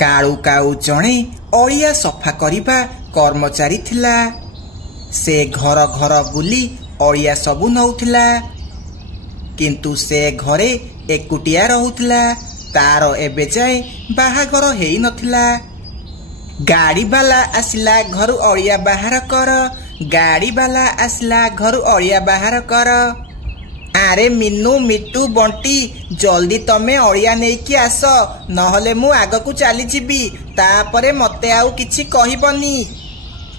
काळू काऊ जणे अड़िया सफा करिबा कर्मचारी थिला। से घर घर बुली अड़िया सबु नौथिला, किंतु से घरे एकुटिया रहुथिला। तार एबे जाए बाहाघर हेई नथिला। गाड़ी वाला आसिला घरु अड़िया बाहर कर, गाड़ी वाला आसिला घरु अड़िया बाहर कर। आरे मिन्नू मिट्टू बंटी जल्दी तमे अड़िया नेकी आस, नहले मु आगकू चली जीवी, तापरे मते आउ किछि कहिबनी।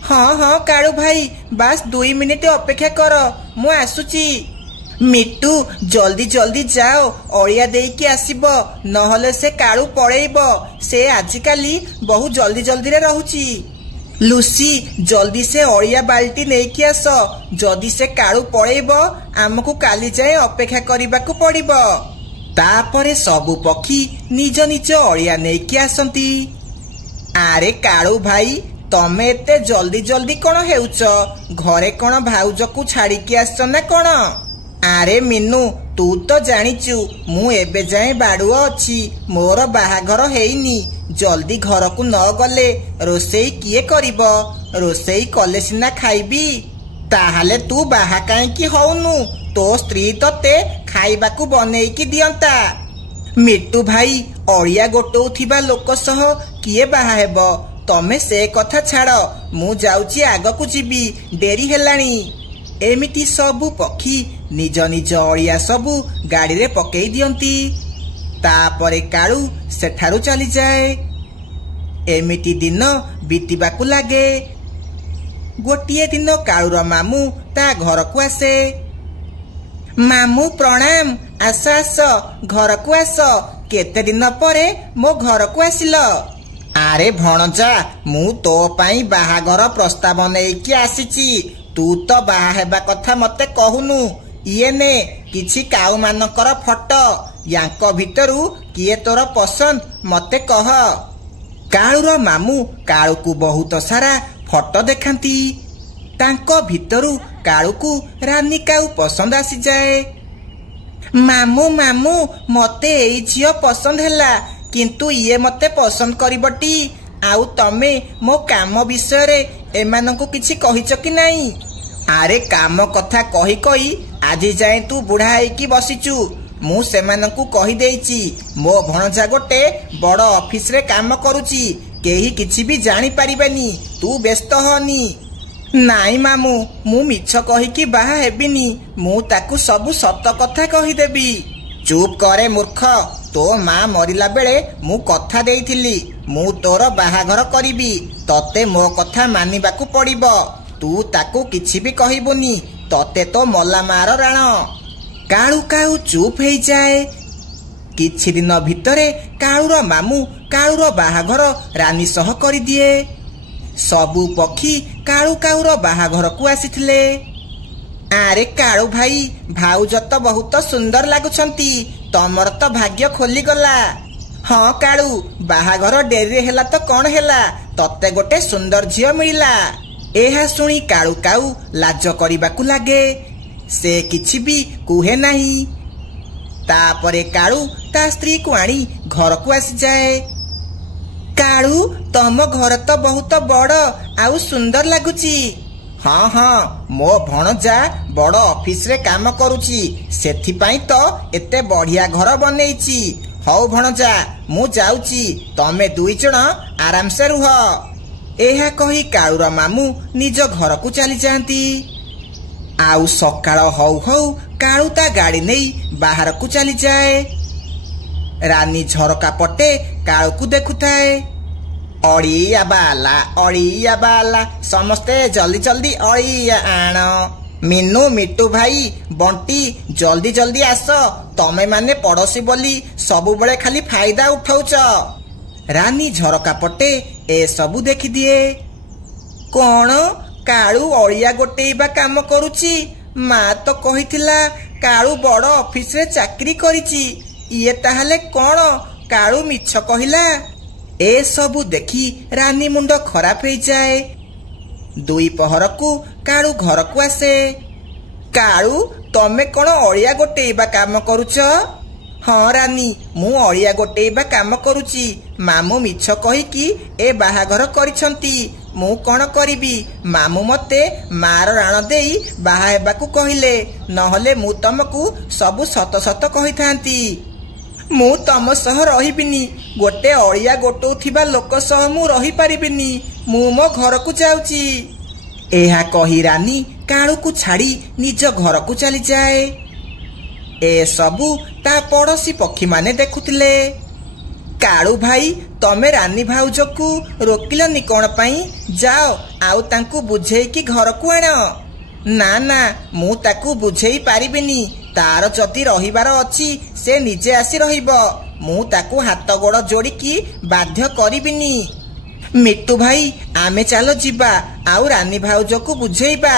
हाँ हाँ काळू भाई, बस 2 मिनिट अपेक्षा कर, मु आसुची। मिट्टू जल्दी जल्दी जाओ, अड़िया देकी आसीबो, नहले से काळू पळेइबो। से आजिकाली बहुत जल्दी जल्दी रे रहूची। लुसी जल्दी से अड़िया बाल्टी नेकी आस, जदि से काळू पळेइबो आमको काली जाए अपेक्षा करिबाकू पड़िबो। तापरे सबु पक्षी निज निज अड़िया नेकी आसंती। आरे काळू भाई, तमे एते जल्दी जल्दी कौन हेउच? घरे कौन भाउज को छाड़िकी आसछ ना कौन? आरे मिन्नू तू तो जानिचु मु एबे जाए बाड़ुआ अछि, मोर बाहाघर हेइनी। जल्दी घर को न गले रोसेई किए करिबो? रोसेई कले सिना खाइबी। ताहाले तू बाहा काहेकि होउनु? तो स्त्री तो ते खाइबाकू बनेइकी दियंता। मिट्टू भाई, अड़िया गोटौथिबा लोक सह किए बाहा हेबो? तमे से कथा छाड़, मु जाउची आगकू जीवी, डेरी हेलाणी। एमिति सबु पक्षी निज निज अड़िया सबु गाड़ी रे पकेई दियंती। तापरे काळू सेठारु चली जाए। एमिति दिन बीतिबाकू लागे। गोटिए दिन काळूर मामू ता घर को आसे। मामू प्रणाम, आस आस घर को आस, केते दिन परे मो घर को आसिल। आरे भणजा, मु तो पाई बाहाघर प्रस्ताव नेकी आसीची, तू तो बाहा हेबा कथा मते कहूनु। इए ने किछि काऊ मानकर फोटो, यांको भितरु किए तोर पसंद मते कह। काळूर मामू काळू को बहुत सारा फोटो देखांती। तांको भितरु काळू को रानी काऊ पसंद आसी जाए। मामू मामू, मते एई झियो पसंद हैला, किंतु ये मते पसंद करिबटी। आउ तमे मो काम विषय रे एमानंकु किछि कहिछ कि नाही? आरे काम कथा कही कही आजी जाए तू बुढ़ा होइकी बसिचु। मु सेमानंकु कहि देइची, मो भणजा गोटे बड़ ऑफिस रे काम करूची, केही किछि भी जानी परिबेनी, तू व्यस्त होनी। नाई मामू, मु मिछ कही कि बाहा हेबिनी, मु ताकू सबु सत कथा कहि देबी। चुप करे मूर्ख, तो माँ मरिला बेले मु कथा देइथिली, मु तोर बाहाघर करिबी, तते मो कथा मानिबाकू पड़िबो। तू ताकू किछि भी कहिबुनी, तते तो मला मार राण। काळू काऊ चुप हो जाए। किछि दिन भितरे काळूर मामू काळूर बाहाघर रानी सह करि दिए। सबु पक्षी काळू काऊर बाहाघर को आसीथिले। आरे काळू भाई, भाउज तो बहुत सुंदर लागुछंती, तमर तो भाग्य खोली गला। हाँ काळू, बाहाघर डेरी हेला तो कौन हेला, तते गोटे सुंदर झियो मिलिला। एहा सुनी काळू काऊ लाज करिबाकू लागे। से किछि भी कुहे नाही। तापरे काळू ता स्त्री को आनी घर को आसी जाए। काळू, तम घर तो बहुत बड़ आउ सुंदर लागुची। हाँ हाँ, मो भणजा बड़ ऑफिस रे काम करूची, सेथि पाई तो एते बढ़िया घर बनेइची। हौ भणजा, मु जाउची, तमे दुई जण आराम से रुह। एहा कही काळूर मामू निज घर को चली जाती। आउ सकाळ हौ हौ काळू ता गाड़ी नहीं बाहर को चली जाए। रानी झरका पटे काळू को देखुथाए। अड़िया बाला समस्ते जल्दी जल्दी अड़िया आण। मिन्नू मिट्टू भाई बंटी जल्दी जल्दी आस, तमे माने पड़ोसी बोली सबु बळे खाली फायदा उठाउच। रानी झरका पटे ए सबु देखि दिए। कौन काळू अड़िया गोटेइबा काम करूची? माँ तो कहिथिला काळू बड़ ऑफिस रे चाकरी करिची, इए ताहाले कौन काळू मिछ कहिला? ए सबु देखी रानी मुंड खराब हो जाए। दुई पहर को काळू घर को आसे। काळू, तमे कौन अड़िया गोटेइबा काम करूच? हाँ रानी मु अड़िया गोटेइबा काम करुची। मामू मिछ कहीकि ए बाहाघर करिसंती। मु कौन करिबी? मामू मते मार राण देई बाहा हेबाकू कहिले, नहले मु तमकू सबु सत सत कहिथांती। मु तम सह रहिबिनी। गोटे अड़िया गोटौथिबा लोक सह मु रही पारिबिनी। मु मो घर को जाउची। एहा कही रानी कालू को छाड़ी निज घर को चली जाए। ए सबू ता पड़ोसी पक्षी माने देखुतिले। कालू भाई तमे रानी भाउज को रोकिलनी कौन पाई? जाओ आउ तांकू बुझेईकी घर को आण। ना ना मु ताकू बुझेई पारिबिनी। तार जदि रहिबार अछि से निजे आसी रहिब। मु ताकू हाथ गोड़ जोड़िकी बाध्य करिबिनी। मिट्टू भाई आमे चलो जिबा आउ रानी भाउज को बुझेइबा।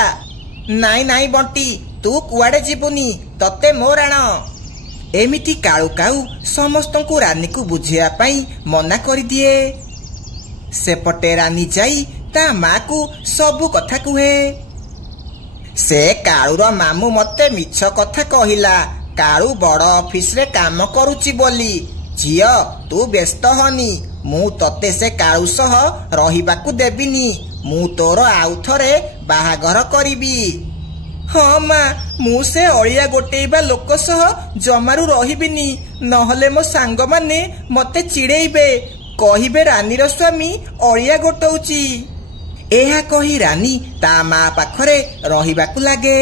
नाई नाई बंटी तू कुआडे जीवुनी, तते मो राण। एमिति कालू काऊ समस्तंकु रानी को बुझेया पाई मना करि दिए। सेपटे रानी जाई ता माँ को सबु कथा कुहे। से कालूर मामू मते मिछ कथा कहिला। कालू बड़ ऑफिस रे काम करुची बोली। झियो तू व्यस्त हनी, मु तते से कालू सह रहिबाकू देबिनी। मु तोर आउ थरे बाहाघर करिबी। हाँ माँ मु से अड़िया गोटेइबा लोक सह जमारू रहिबिनी, नहले मो सांग माने मते चिड़ेइबे, कहिबे रानीर स्वामी अड़िया गोटौची। एहा कही रानी ता माँ पाखरे रहिबाकू लागे।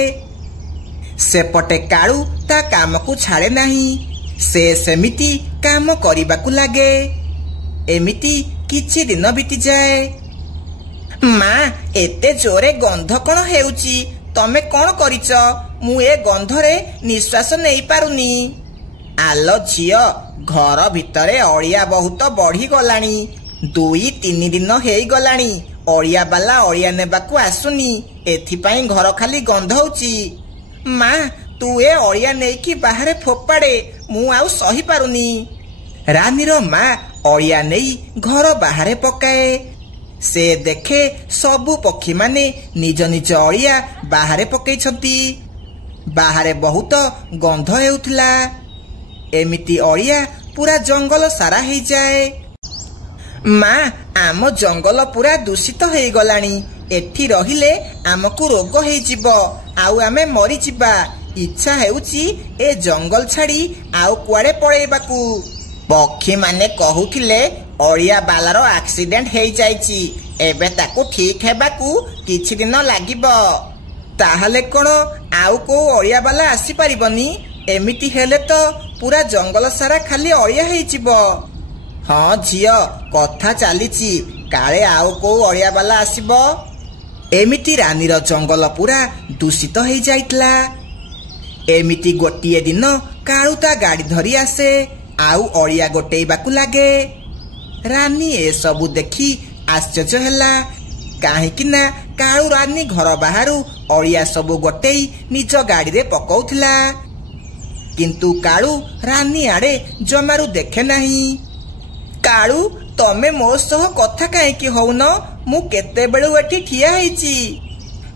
सेपटे कालू ता काम को छाड़े नाही। से सेमिति काम करिबाकू लागे। एमिति किछि दिन बीती जाए। माँ एते जोरे गंध कौन हेउची? तमे कौन करिच? मु ए गंधरे निश्वास नहीं पारुनी। आलो झियो घर भितरे अड़िया बहुत बढ़ी गलानी। 2-3 दिन हेई गलानी अड़िया बाला अड़िया नेबाकू आसुनी। एथिपाई घर खाली गंध होची। माँ तू ए अड़िया नेकी बाहरे फोपाड़े, मु आउ सही पारुनी। रानीर माँ अड़िया नहीं घर बाहरे पकाए। से देखे सबु पक्षी माने निज निज अड़िया बाहरे पकईछंती। बाहरे बहुत गंध हेउथिला। एमिति अड़िया पूरा जंगल सारा हेई जाए। माँ आम जंगल पूरा दूषित हेई गलानी। एठी रहिले आमको रोग हेई जिवो, आउ आमे मरी जिबा। इच्छा हेउची ए जंगल छाड़ी आउ कुआडे पळेबाकू। पक्षी माने कहुथिले अड़िया बालार एक्सीडेंट हेई जाइची, एबे ताकू ठीक हेबाकू किछि दिन लागिबो। ताहाले कोन आउ को अड़िया बाला आसी परिबनी? एमिति हेले तो पूरा जंगल सारा खाली अड़िया हेई जिवो। हाँ झियो कथा चलीची, काले आउ को अड़िया बाला आसीबो। एमिति रानीर जंगल पूरा दूषित हेई जाइतला। एमिति गोटिए दिन कालू ता गाड़ी धरी आसे आउ अड़िया गोटेइबाकू लागे। रानी ए सबु देखी आश्चर्य हैला, काहेकि ना कालू रानी घर बाहरु अड़िया सबु गोटेई निज गाड़ी रे पकौथिला। किंतु कालू रानी आड़े जमारू देखे नाही। कालू तमे मो सह कथा काहेकि होउन? मु केते बेलु एठी ठिया हेइची।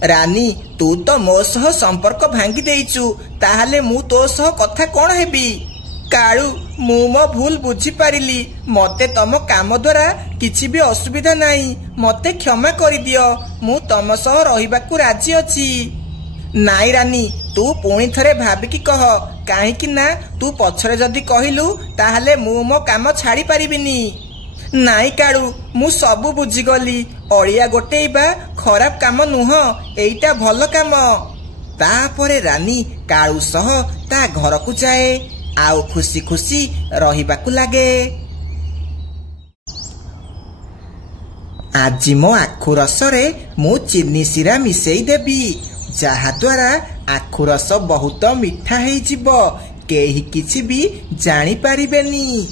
रानी तू तो मो सह संपर्क भांगी देइचु, ताहाले मु तो सह कथा कोन हेबी? कालू मु मो भूल बुझी पारिली। मते तम काम द्वारा किछि भी असुविधा नाही, मते क्षमा करि दियो। मु तम सह रहिबाकू राजी अछि। नाई रानी तू पुणी थरे भाबिकी कह, काहेकि ना तू पछरे जदि कहिलु ताहाले मु मो काम छाड़ी पारिबिनी। नाई कालू मु सबु बुझी गली। अड़िया गोटेइबा खराब काम नुह, एइटा भल काम। तापरे रानी कालू सह ता घर को जाए आउ खुशी खुशी रहिबाकू लागे। आजि मो आखु रसरे मु चीनी सिरा मिसेई देबी, जहा द्वारा आखु रस बहुत मिठा हेई जिवो, केही किछि भी जानी पारिबेनी।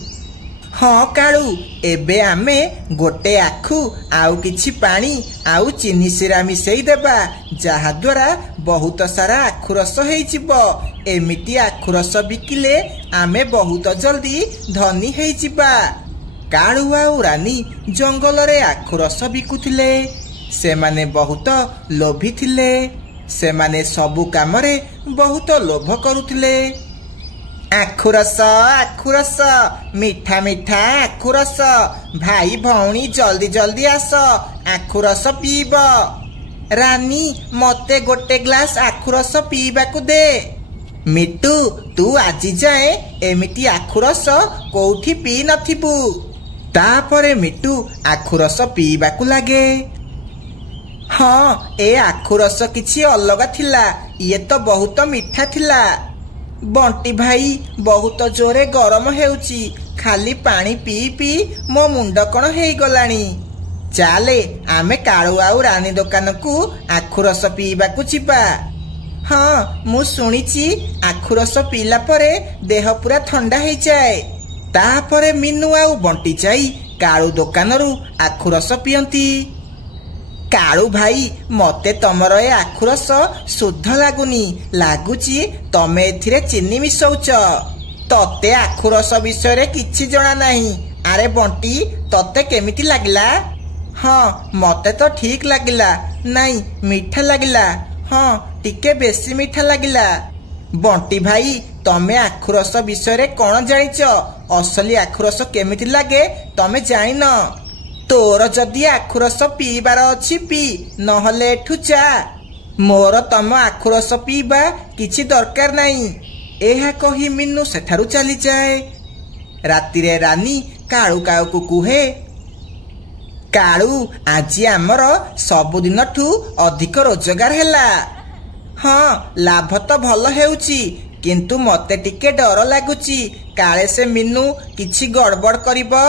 हाँ कालू एबे आमे गोटे आखु आउ किछि पानी आउ चीनी सिरा मिसेई देबा, जहा द्वारा बहुत सारा आखु रस हेई जिवो। एमिति आखु रस बिकिले आमे बहुत जल्दी धनी हेई जिबा। कालू आउ रानी जंगल रे आखु रस बिकुथिले। सेमाने बहुत लोभी थिले। सेमाने सबु कामरे बहुत लोभ करुथिले। आखु रस मिठा मिठा आखु रस भाई भौणी जल्दी जल्दी आस आखु रस पीब। रानी मते गोटे ग्लास आखु रस पीबाकू दे। मिट्टू तू आजी जाए एमिटी आखु रस कोउठी पी नथिबू। तापरे मिट्टू आखु रस पीबाकू लागे। हाँ ए आखु रस किछि अलगा थिला, ये तो बहुत मीठा थिला। बंटी भाई बहुत जोरे गरम हेउची, खाली पानी पी पी मो मुंड कण हेई गलानी। चाले आमे काळू आउ रानी दुकान को आखु रस पीबाकू जिबा। हाँ मु सुनिची आखु रस पीला परे देह पूरा ठंडा हो जाए। तापरे मिनू आउ बंटी जाई काळू दुकान रु आखु रस पियंती। काळू भाई मते तमर ए आखु रस शुद्ध लागुनी, लागुची तमे एथिरे चीनी मिसौच। तते आखु रस विषय रे किछि जणा नाही। अरे बंटी तते केमिति लागिला? हाँ मते तो ठीक लागिला। नहीं मीठा लागिला। हाँ टिके बेसी मीठा लागिला। बंटी भाई तमे आखु रस विषय रे कौन जानिच? असली आखु रस केमिति लागे तमे जानिन। तोर जदि आखु रस पीबार अछि पी, नहले एठु जा। मोर तम आखु रस पीबा किछि दरकार नाही। एहा कही मिन्नू सेठारु चली जाए। रातिरे रानी काळू काऊ को कुहे, काळू आजी आमर सबुदिन ठू अधिक रोजगार हैला। हाँ लाभ तो भल हेउची, किंतु मते टिके डर लागुची काले से मिन्नू किछि गड़बड़ करिबो।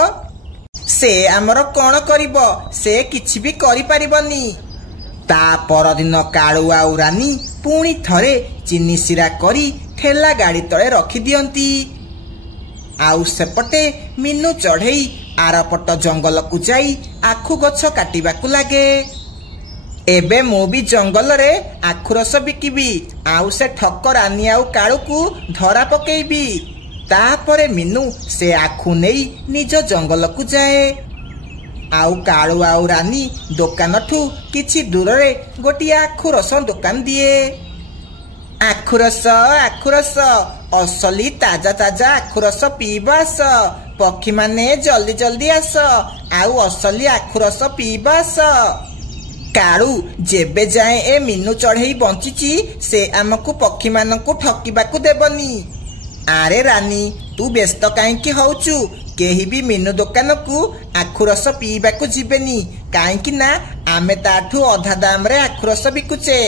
से आमर कौन करिबो, से किछि भी करि परिबनी। ता परदिन काळू आउ रानी पुणी थरे चीनी सिरा करी ठेला गाड़ी तले रखी दियंती। आउ सेपटे मिन्नू चढ़ई आरपट जंगल को जाई आखु गछ काटिबाकू लागे। एबे मु भी जंगल रे आखु रस बिकिबी, आउ से ठक रानी आउ काळू को धरा पकेइबी। तापरे मिन्नू से आखु नेई निज जंगल को जाए। आउ काळू आउ रानी दुकान ठू किछि दूर रे गोटिया आखु रस दुकान दिए। आखु रस असली ताजा ताजा आखु रस पीबा आस। पक्षी माने जल्दी जल्दी आस, आउ असली आखु रस पीबा आस। काळू जेबे जाए ए मिन्नू चढ़ई बंचिची से आमको पक्षी मानकु ठकिबाकू देबनी। आरे रानी तू व्यस्त काईकी होउचु? केही भी मिन्नू दुकान को आखु रस पीबाकू जिबेनी, काईकी ना आमे ताठू अधा दाम रे आखु रस बिकुचे।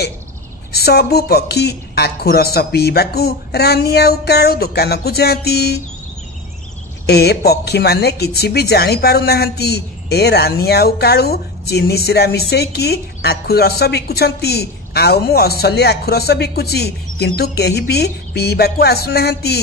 सबु पक्षी आखु रस पीबाकू रानी आउ काळू दुकान को जाती। ए पक्षी माने किछि भी जानी पारु नाहंती। ए रानी आउ काळू चीनी सिरा मिसेई की आखु रस बिकुछंती, आउ मु असली आखु रस बिकुची, किंतु केही भी पीबाकू आसु नाहंती।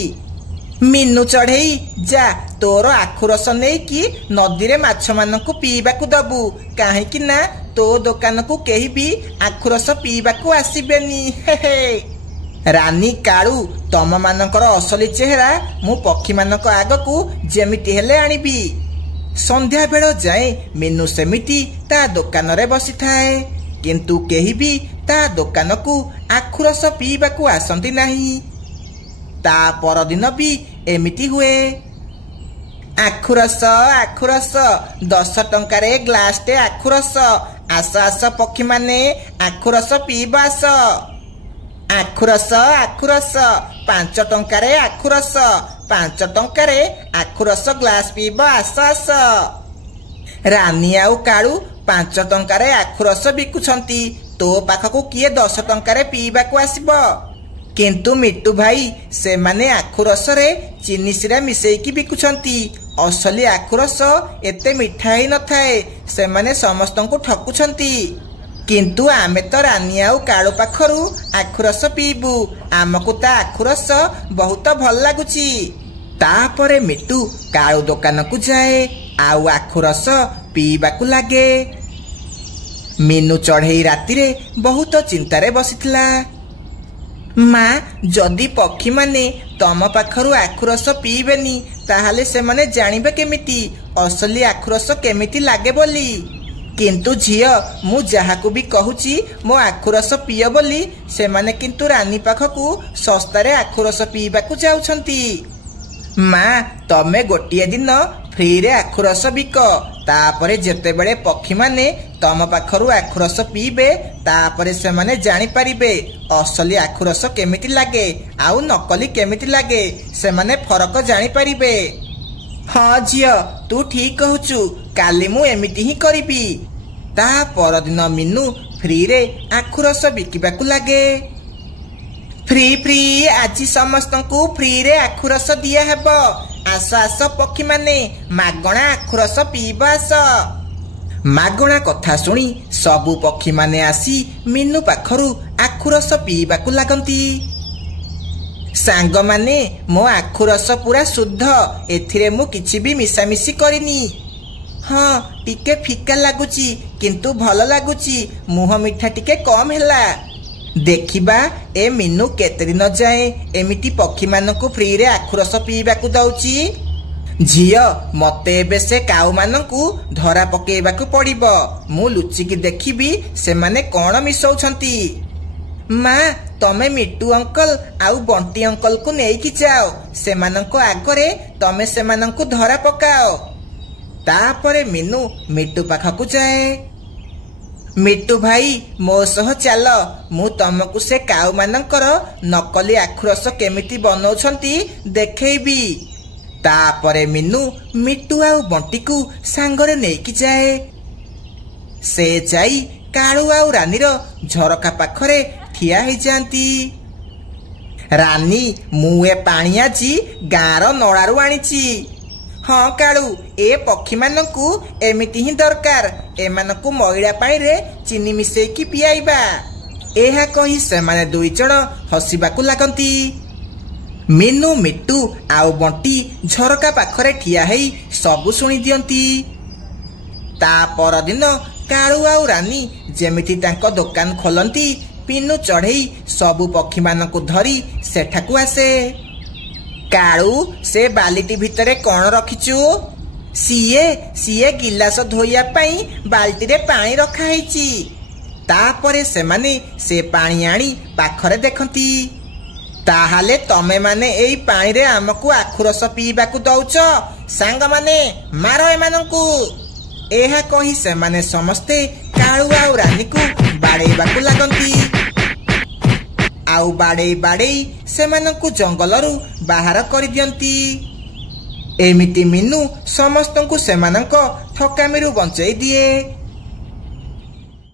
मिन्नू चढ़ई जा तोर आखु रस नै की नदी रे माछ मानकू पीबाकू दबु, काहेकि ना तो दुकान को केही भी आखु रस पीबाकू आसीबेनी। हे हे रानी काळू तम मानकर असली चेहरा मु पक्षी मानक आगकू जेमिति हेले आनिबी। संध्या बेल जाए मिन्नू सेमिति ता दुकान रे बसी थाए, किंतु केही भी ता दुकान को आखु रस पीबाकू आसंती नाही। ता परदिन भी एमिति हुए। आखु रस 10 टंकार ग्लास टे आखु रस। आस आस पक्षी माने आखु रस पीबा आस। आखु रस 5 टंकार आखु रस। 5 टंकार आखु रस ग्लास पीबा आस आस। रानी आउ काळू 5 टंकार आखु रस बिकुछंती, तो पाखकू किए 10 टंकार पीबाकू आसीबो। किंतु मिट्टू भाई से माने आखु रस रे चीनी सिरा मिसेकी बिकुछंती। असली आखु रस एते मिठा ही न थाए, से माने समस्तंकु ठकुछंती। किंतु आमे तो रानी आउ काळू पाखरु आखु रस पीबू, आमकु ता आखु रस बहुत भल लागुची। तापरे मिट्टू काळू दुकान को जाए, आउ आखु रस पीबाकू लागे। मिन्नू चढ़ई राति रे बहुत चिंतारे बसिथिला। माँ जदि पक्षी माने तम पाखरु आखु रस पीबेनी, ताहाले से माने जानिबे केमिति असली आखु रस केमिति लागे बोली? किंतु झियो मु जहाकू भी कहूची मो आखु रस पिय बोली सेमाने किंतु रानी पाखकू सस्तारे आखु रस पीबाकू जाउछंती। माँ तमे गोटिए दिन फ्री रे आखु रस बिक तापरे जेते बेले पक्षी माने तम पाखरु आखु रस पीबे तापरे सेमाने जानि परिबे असली आखु रस केमिति लागे आउ नकली केमिति लागे सेमाने फरक जानि परिबे। हाँ झियो तू ठीक कहूचु काली मु एमिति ही करिबी। ता परदिन मिनु फ्री रे आखु रस बिकिबाकू लागे। फ्री फ्री आज समस्तंकु फ्री रे आखु रस दिया हेबो आस आस पक्षी माने मागणा आखु रस पीब आस। मागणा कथा सुनी सबु पक्षी माने आसी मिनु पाखरु आखु रस पीबाकू लागंती। सांग माने मो आखु रस पूरा शुद्ध एथिरे मु किछि भी मिसामिसी करिनी। हाँ टिके फिका लागुची किंतु भल लागुची मुह मिठा टिके कम हैला। देखिबा ए मिनु केते दिन जाए एमिति पक्षी मानकु फ्री रे आखु रस पीबाकू दउची। झियो मते एबे से काउ मानकु धरा पकेबाकू पड़िबो मु लुचिकी देखिबी सेमाने कोन मिसौछंती। माँ तमे मिट्टू अंकल आउ बंटी अंकल को नेइकी जाओ सेमानंको आगरे तमे सेमानंको धरा पकाओ। तापरे मिनु मिट्टू पाखकू जाए। मिट्टू भाई मो सह चल मु तमकू से काउ मानंकर नकली आखु रस केमिति बनौछंती देखैबी। तापरे मिनु मिट्टू आउ बंटी को सांगरे नेइकी जाए। से जाई काळू आउ रानीर झरका पाखरे ठिया हो जाती। रानी मु ए पानी आजी गाँर नड़ारू आनीची। हाँ काळू ए पक्षी मानकू एमिति ही दरकार एमानकू मईड़ा पानी रे चीनी मिसेकी पियाइबा। एहा कही सेमाने दुई जण हसिबाकू लागंती। मिनु मिट्टू आउ बंटी झरका पाखरे ठिया हेई सबु सुनी दियंती। ता परदिन काळू आउ रानी जेमिति तांको दुकान खोलंती पिनु चढ़ई सबु पक्षी मानकू धरी सेठाकू आसे। काळू से बालिटी भितरे कौन रखिचु? सीए सीए गिलास धोइया पाई बाल्टी रे पानी रखा हैची। तापरे सेमाने से पानी आनी पाखरे देखंती। ताहाले तमे माने एई पानी रे आमकू आखु रस पीबाकू दउच सांग माने मारो एमानंकू। एहा कही सेमाने समस्ते काळू आउ रानी को बाड़ेबाकू लागंती। आउ बाड़े बाड़े सेमानंकू जंगलरू बाहर कर दियंती। एमिति मिनु समस्तंकू सेमानंको ठकामीरू बंचई दिए।